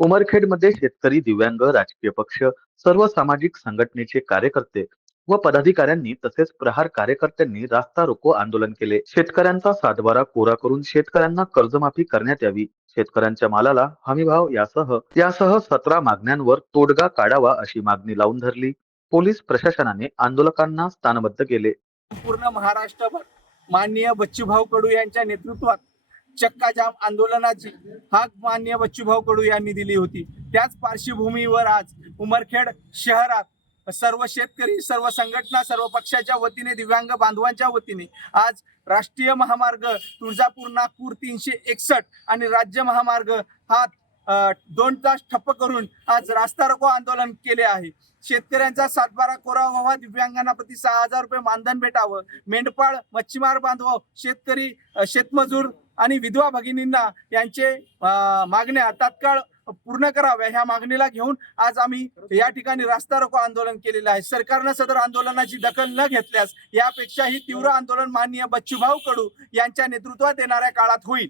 उमरखेडमध्ये शेतकरी दिव्यांग राजकीय पक्ष सर्व सामाजिक संघटनेचे कार्यकर्ते व पदाधिकाऱ्यांनी तसेच प्रहार कार्यकर्त्यांनी रास्ता रोको आंदोलन केले. शेतकऱ्यांचा सातबारा कोरा करून शेतकऱ्यांना कर्जमाफी करण्यात यावी. शेतकऱ्यांच्या मालाला हमीभाव यासह यासह सतरा मागण्यांवर तोडगा काढावा अशी मागणी लावून धरली. पोलीस प्रशासनाने आंदोलकांना स्थानबद्ध केले. पूर्ण महाराष्ट्रभर माननीय बच्चूभाऊ कडू यांच्या नेतृत्वात चक्काजाम आंदोलनाची हाक मान्य बच्चूभाऊ कडू यांनी दिली होती. त्याच पार्श्वभूमीवर आज उमरखेड शहरात सर्व शेतकरी सर्व संघटना सर्व पक्षाच्या वतीने दिव्यांग बांधवांच्या वतीने आज राष्ट्रीय महामार्ग तुळजापूर नागपूर तीनशे एकसष्ट आणि राज्य महामार्ग हा दोन तास ठप्प करून आज रास्ता रोको आंदोलन केले आहे. शेतकऱ्यांचा सातबारा कोरा व्हावा दिव्यांगांना प्रति सहा हजार रुपये मानधन भेटावं मेंढपाळ मच्छीमार बांधव शेतकरी शेतमजूर आणि विधवा भगिनींना यांचे मागण्या तात्काळ पूर्ण कराव्या ह्या मागणीला घेऊन आज आम्ही या ठिकाणी रास्ता रोको आंदोलन केलेलं आहे. सरकारनं सदर आंदोलनाची दखल न घेतल्यास यापेक्षाही तीव्र आंदोलन माननीय बच्चूभाऊ कडू यांच्या नेतृत्वात येणाऱ्या काळात होईल.